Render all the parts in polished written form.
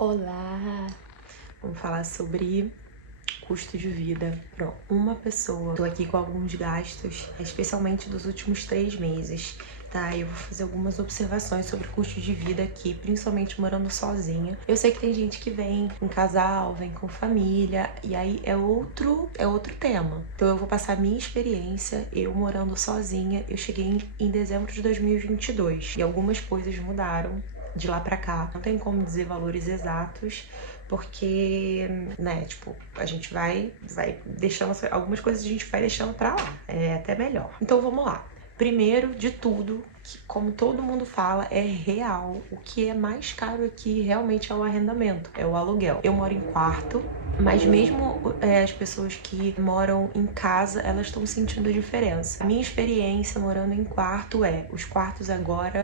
Olá! Vamos falar sobre custo de vida para uma pessoa. Tô aqui com alguns gastos, especialmente dos últimos 3 meses, tá? Eu vou fazer algumas observações sobre o custo de vida aqui, principalmente morando sozinha. Eu sei que tem gente que vem em casal, vem com família, e aí é outro tema. Então eu vou passar a minha experiência, eu morando sozinha. Eu cheguei em dezembro de 2022 e algumas coisas mudaram de lá pra cá. Não tem como dizer valores exatos, porque, né, tipo, a gente vai deixando, algumas coisas a gente vai deixando pra lá, é até melhor. Então vamos lá. Primeiro de tudo, que como todo mundo fala, é real. O que é mais caro aqui realmente é o arrendamento, é o aluguel. Eu moro em quarto, mas mesmo as pessoas que moram em casa, elas estão sentindo a diferença. A minha experiência morando em quarto os quartos agora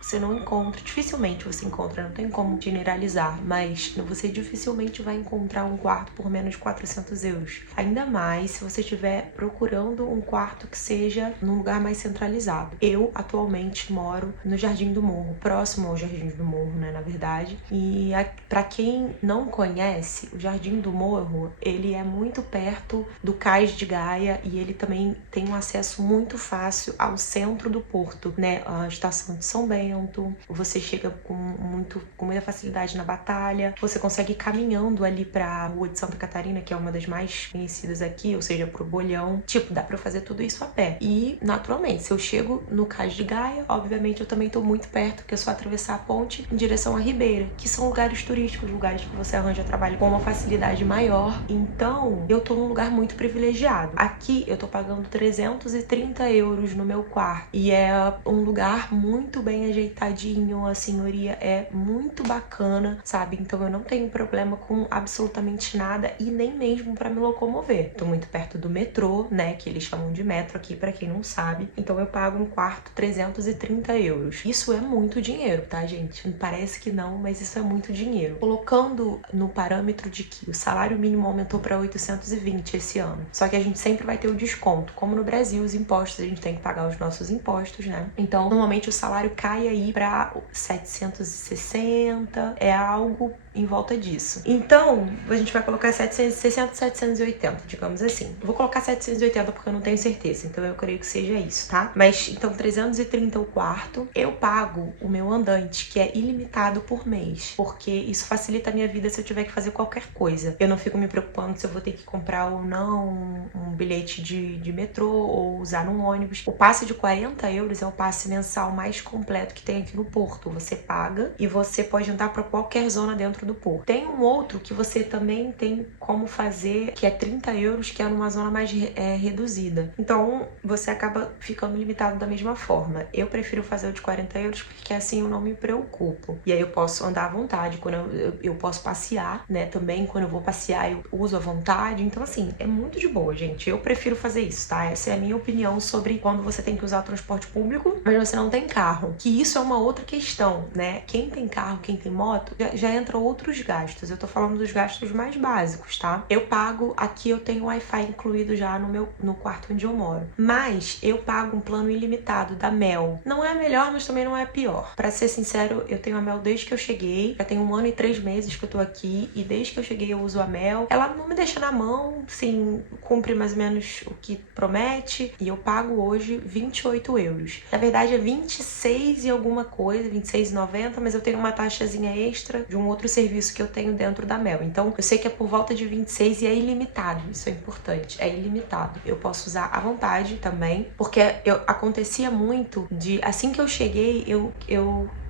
você não encontra, dificilmente você encontra, não tem como generalizar, mas você dificilmente vai encontrar um quarto por menos de 400 euros. Ainda mais se você estiver procurando um quarto que seja num lugar mais centralizado. Eu atualmente moro no Jardim do Morro, próximo ao Jardim do Morro, né, na verdade. E para quem não conhece, o Jardim do Morro, ele é muito perto do Cais de Gaia e ele também tem um acesso muito fácil ao centro do porto, né? A estação de São Bento, você chega com muita facilidade na Batalha, você consegue ir caminhando ali pra Rua de Santa Catarina, que é uma das mais conhecidas aqui, ou seja, pro Bolhão. Tipo, dá pra fazer tudo isso a pé. E, naturalmente, se eu chego no Cais de Gaia, obviamente eu também tô muito perto, porque é só atravessar a ponte em direção à Ribeira, que são lugares turísticos, lugares que você arranja trabalho com uma facilidade maior. Então, eu tô num lugar muito privilegiado. Aqui, eu tô pagando 330 euros no meu quarto. E é um lugar muito bem ajeitadinho, a senhoria é muito bacana, sabe? Então, eu não tenho problema com absolutamente nada e nem mesmo pra me locomover. Tô muito perto do metrô, né? Que eles chamam de metro aqui, pra quem não sabe. Então, eu pago um quarto 330 euros. Isso é muito dinheiro, tá, gente? Parece que não, mas isso é muito dinheiro. Colocando no parâmetro de que o salário mínimo aumentou para 820 esse ano. Só que a gente sempre vai ter o desconto. Como no Brasil, os impostos, a gente tem que pagar os nossos impostos, né? Então, normalmente o salário cai aí para 760, é algo em volta disso. Então, a gente vai colocar 760, 780, digamos assim. Vou colocar 780 porque eu não tenho certeza, então eu creio que seja isso, tá? Mas, então, 330 o quarto. Eu pago o meu andante, que é ilimitado por mês, porque isso facilita a minha vida se eu tiver que fazer qualquer coisa. Eu não fico me preocupando se eu vou ter que comprar ou não um bilhete de metrô ou usar um ônibus. O passe de 40 euros é o passe mensal mais completo que tem aqui no Porto. Você paga e você pode andar para qualquer zona dentro do Porto. Tem um outro que você também tem como fazer, que é 30 euros, que é numa zona mais reduzida. Então, você acaba ficando limitado da mesma forma. Eu prefiro fazer o de 40 euros porque assim eu não me preocupo. E aí eu posso andar à vontade, quando eu posso passear, né? Também quando eu vou passear eu uso à vontade. Então, assim, é muito de boa, gente. Eu prefiro fazer isso, tá? Essa é a minha opinião sobre quando você tem que usar o transporte público, mas você não tem carro. Que isso é uma outra questão, né? Quem tem carro, quem tem moto, já entra outros gastos. Eu tô falando dos gastos mais básicos, tá? Eu pago, aqui eu tenho Wi-Fi incluído já no quarto onde eu moro. Mas eu pago um plano ilimitado da Mel. Não é a melhor, mas também não é a pior. Pra ser sincero, eu tenho a Mel desde que eu cheguei. Já tem 1 ano e 3 meses que eu tô aqui. E desde que eu cheguei eu uso a Mel. Ela não me deixa na mão, sim, cumpre mais ou menos o que promete. E eu pago hoje 28 euros. Na verdade é 26 e alguma coisa, 26,90, mas eu tenho uma taxazinha extra de um outro serviço que eu tenho dentro da Mel. Então eu sei que é por volta de 26 e é ilimitado. Isso é importante, é ilimitado. Eu posso usar à vontade também, porque acontecia muito de, assim que eu cheguei, eu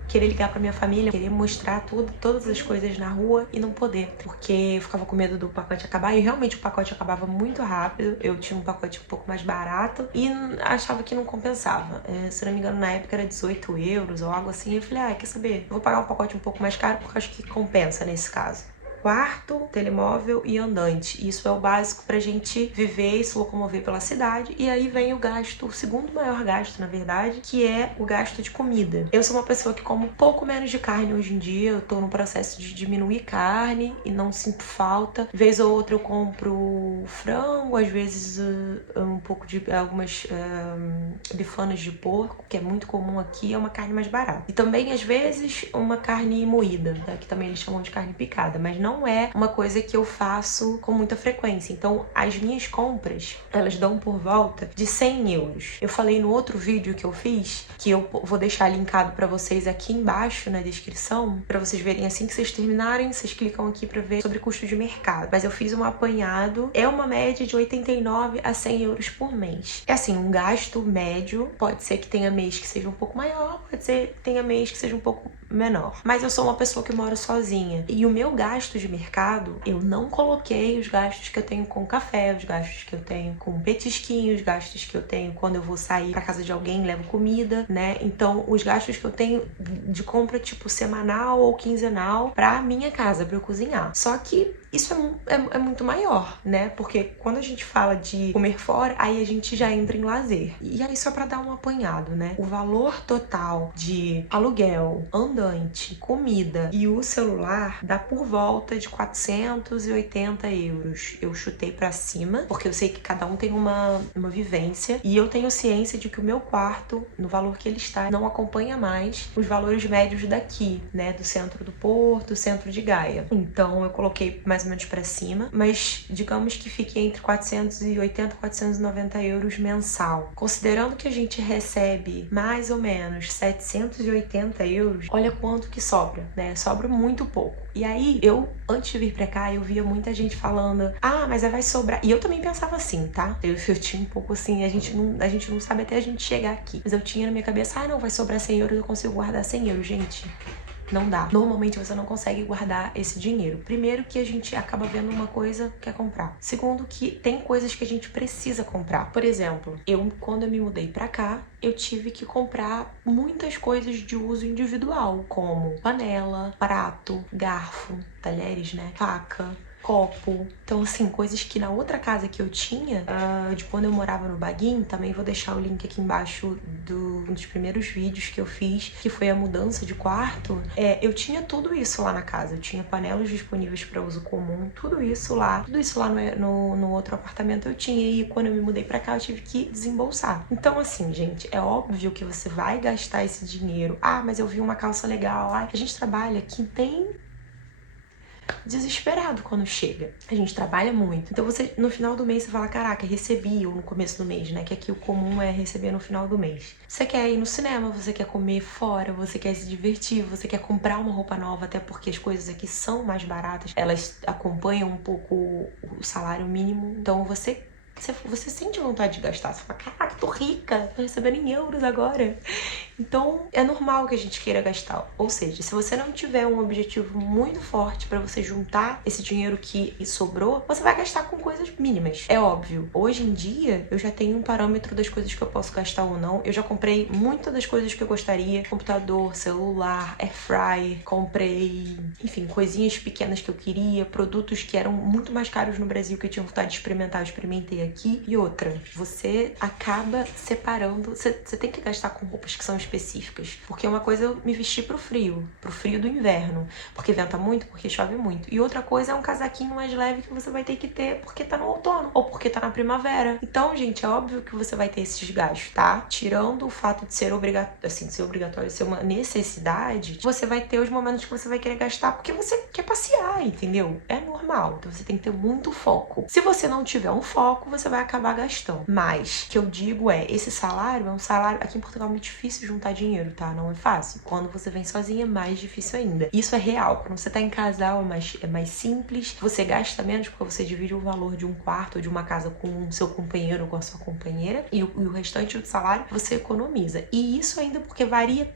querer ligar pra minha família, querer mostrar todas as coisas na rua e não poder, porque eu ficava com medo do pacote acabar e realmente o pacote acabava muito rápido. Eu tinha um pacote um pouco mais barato e achava que não compensava. Se não me engano, na época era 18 euros ou algo assim. Eu falei, quer saber? Eu vou pagar um pacote um pouco mais caro porque eu acho que compensa nesse caso. quarto, telemóvel e andante. Isso é o básico pra gente viver e se locomover pela cidade. E aí vem o gasto, o segundo maior gasto, na verdade, que é o gasto de comida. Eu sou uma pessoa que como um pouco menos de carne hoje em dia, eu tô no processo de diminuir carne e não sinto falta. Vez ou outra eu compro frango, às vezes um pouco de algumas bifanas de porco, que é muito comum aqui, é uma carne mais barata. E também, às vezes, uma carne moída, né, que também eles chamam de carne picada, mas não é uma coisa que eu faço com muita frequência. Então, as minhas compras, elas dão por volta de 100 euros. Eu falei no outro vídeo que eu fiz, que eu vou deixar linkado pra vocês aqui embaixo na descrição, pra vocês verem assim que vocês terminarem, vocês clicam aqui pra ver sobre custo de mercado. Mas eu fiz um apanhado, é uma média de 89 a 100 euros por mês. É assim, um gasto médio, pode ser que tenha mês que seja um pouco maior, pode ser que tenha mês que seja um pouco menor. Mas eu sou uma pessoa que mora sozinha. E o meu gasto de mercado, eu não coloquei os gastos que eu tenho com café, os gastos que eu tenho com petisquinhos, os gastos que eu tenho quando eu vou sair pra casa de alguém, levo comida, né? Então, os gastos que eu tenho de compra, tipo, semanal ou quinzenal pra minha casa, pra eu cozinhar. Só que isso é muito maior, né? Porque quando a gente fala de comer fora, aí a gente já entra em lazer. E aí, só pra dar um apanhado, né? O valor total de aluguel, andante, comida e o celular dá por volta de 480 euros. Eu chutei pra cima, porque eu sei que cada um tem uma vivência. E eu tenho ciência de que o meu quarto, no valor que ele está, não acompanha mais os valores médios daqui, né? Do centro do Porto, centro de Gaia. Então, eu coloquei mais ou menos pra cima, mas digamos que fique entre 480 e 490 euros mensal. Considerando que a gente recebe mais ou menos 780 euros, olha quanto que sobra, né? Sobra muito pouco. E aí, eu, antes de vir pra cá, eu via muita gente falando, ah, mas vai sobrar. E eu também pensava assim, tá? Eu tinha um pouco assim, a gente não sabe até a gente chegar aqui. Mas eu tinha na minha cabeça, ah, não, vai sobrar 100 euros, eu consigo guardar 100 euros, gente. Não dá. Normalmente você não consegue guardar esse dinheiro. Primeiro que a gente acaba vendo uma coisa que quer comprar. Segundo que tem coisas que a gente precisa comprar. Por exemplo, quando eu me mudei pra cá, eu tive que comprar muitas coisas de uso individual, como panela, prato, garfo, talheres, né? Faca, copo. Então, assim, coisas que na outra casa que eu tinha, de quando eu morava no Baguinho, também vou deixar o link aqui embaixo um dos primeiros vídeos que eu fiz, que foi a mudança de quarto. Eu tinha tudo isso lá na casa. Eu tinha panelas disponíveis para uso comum, tudo isso lá no outro apartamento eu tinha. E quando eu me mudei pra cá, eu tive que desembolsar. Então, assim, gente, é óbvio que você vai gastar esse dinheiro. Ah, mas eu vi uma calça legal. Ah, a gente trabalha que tem desesperado quando chega. A gente trabalha muito. Então você, no final do mês, você fala, caraca, recebi, ou no começo do mês, né? Que aqui o comum é receber no final do mês. Você quer ir no cinema, você quer comer fora, você quer se divertir, você quer comprar uma roupa nova, até porque as coisas aqui são mais baratas. Elas acompanham um pouco o salário mínimo. Então você sente vontade de gastar. Você fala, caraca, tô rica, tô recebendo em euros agora. Então, é normal que a gente queira gastar. Ou seja, se você não tiver um objetivo muito forte pra você juntar esse dinheiro que sobrou, você vai gastar com coisas mínimas. É óbvio. Hoje em dia, eu já tenho um parâmetro das coisas que eu posso gastar ou não. Eu já comprei muitas das coisas que eu gostaria. Computador, celular, air fryer. Comprei, enfim, coisinhas pequenas que eu queria. Produtos que eram muito mais caros no Brasil, que eu tinha vontade de experimentar. Eu experimentei aqui. E outra, você acaba separando. Você tem que gastar com roupas que são específicas. Porque uma coisa é eu me vestir pro frio do inverno, porque venta muito, porque chove muito. E outra coisa é um casaquinho mais leve que você vai ter que ter porque tá no outono, ou porque tá na primavera. Então, gente, é óbvio que você vai ter esses gastos, tá? Tirando o fato de ser obrigatório, ser uma necessidade, você vai ter os momentos que você vai querer gastar porque você quer passear, entendeu? É normal. Então você tem que ter muito foco. Se você não tiver um foco, você vai acabar gastando. Mas, o que eu digo esse salário é um salário, aqui em Portugal é muito difícil juntar dinheiro, tá? Não é fácil. Quando você vem sozinha é mais difícil ainda. Isso é real. Quando você tá em casal é mais simples. Você gasta menos porque você divide o valor de um quarto ou de uma casa com o seu companheiro ou com a sua companheira e o restante do salário você economiza. E isso ainda porque varia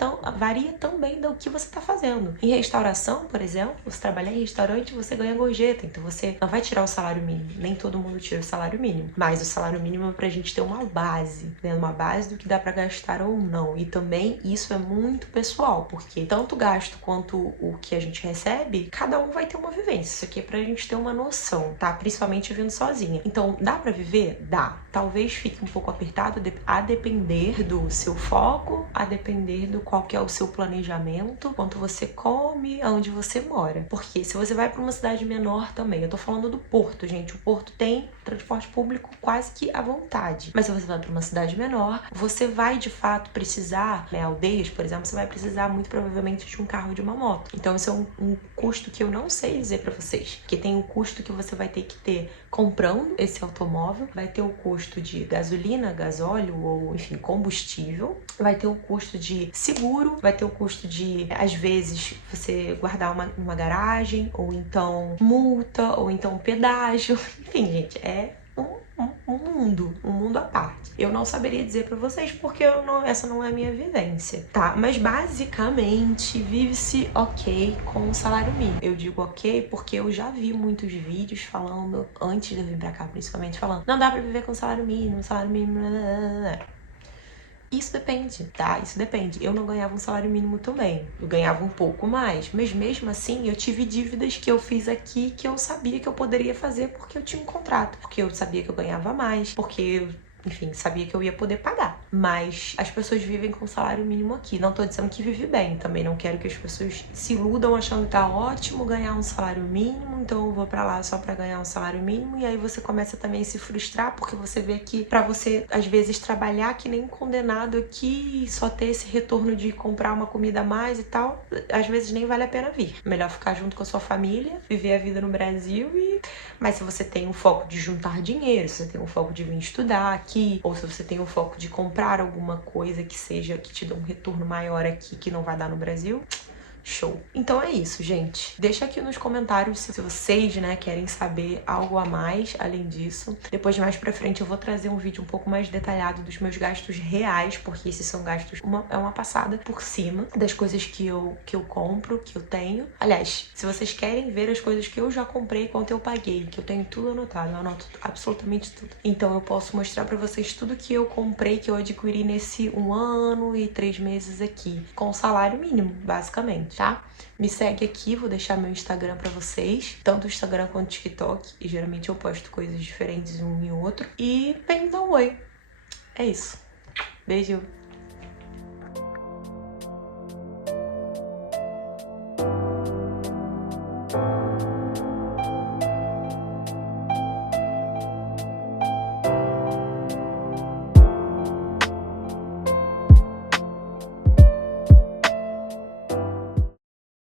também do que você tá fazendo. Em restauração, por exemplo, você trabalhar em restaurante, você ganha gorjeta. Então você não vai tirar o salário mínimo. Nem todo mundo tira o salário mínimo. mínimo. Mas o salário mínimo é pra gente ter uma base, né? Uma base do que dá pra gastar ou não. E também isso é muito pessoal, porque tanto o gasto quanto o que a gente recebe, cada um vai ter uma vivência. Isso aqui é pra gente ter uma noção, tá? Principalmente vivendo sozinha. Então, dá pra viver? Dá. Talvez fique um pouco apertado a depender do seu foco, a depender do qual que é o seu planejamento, quanto você come, aonde você mora. Porque se você vai pra uma cidade menor também, eu tô falando do Porto, gente, o Porto tem transporte público quase que à vontade. Mas se você vai pra uma cidade menor, você vai de fato precisar, né, aldeias, por exemplo, você vai precisar muito provavelmente de um carro e de uma moto. Então isso é um custo que eu não sei dizer pra vocês, porque tem o custo que você vai ter que ter comprando esse automóvel, vai ter o custo de gasolina, gasóleo ou, enfim, combustível, vai ter o custo de seguro, vai ter o custo de, às vezes, você guardar uma garagem, ou então multa, ou então pedágio. Enfim, gente, é um mundo à parte. Eu não saberia dizer pra vocês porque essa não é a minha vivência, tá? Mas basicamente vive-se ok com o salário mínimo. Eu digo ok porque eu já vi muitos vídeos falando, antes de eu vir pra cá principalmente, falando não dá pra viver com salário mínimo, Isso depende, tá? Isso depende. Eu não ganhava um salário mínimo também. Eu ganhava um pouco mais. Mas mesmo assim, eu tive dívidas que eu fiz aqui que eu sabia que eu poderia fazer porque eu tinha um contrato. Porque eu sabia que eu ganhava mais. Porque eu, enfim, sabia que eu ia poder pagar. Mas as pessoas vivem com salário mínimo aqui. Não tô dizendo que vive bem. Também não quero que as pessoas se iludam achando que tá ótimo ganhar um salário mínimo. Então eu vou pra lá só pra ganhar um salário mínimo. E aí você começa também a se frustrar porque você vê que pra você, às vezes, trabalhar que nem um condenado aqui, só ter esse retorno de comprar uma comida a mais e tal, às vezes nem vale a pena vir. Melhor ficar junto com a sua família, viver a vida no Brasil e... Mas se você tem um foco de juntar dinheiro, se você tem um foco de vir estudar aqui, ou se você tem um foco de comprar alguma coisa que seja, que te dê um retorno maior aqui, que não vai dar no Brasil... Show. Então é isso, gente. Deixa aqui nos comentários se vocês, né, querem saber algo a mais além disso. Depois, mais pra frente, eu vou trazer um vídeo um pouco mais detalhado dos meus gastos reais, porque esses são gastos... É uma passada por cima das coisas que eu compro, que eu tenho. Aliás, se vocês querem ver as coisas que eu já comprei, quanto eu paguei, que eu tenho tudo anotado, eu anoto absolutamente tudo. Então eu posso mostrar pra vocês tudo que eu comprei, que eu adquiri nesse 1 ano e 3 meses aqui, com salário mínimo, basicamente. Tá? Me segue aqui, vou deixar meu Instagram pra vocês, tanto o Instagram quanto o TikTok, e geralmente eu posto coisas diferentes um e outro. E bem, dá um oi. É isso. Beijo.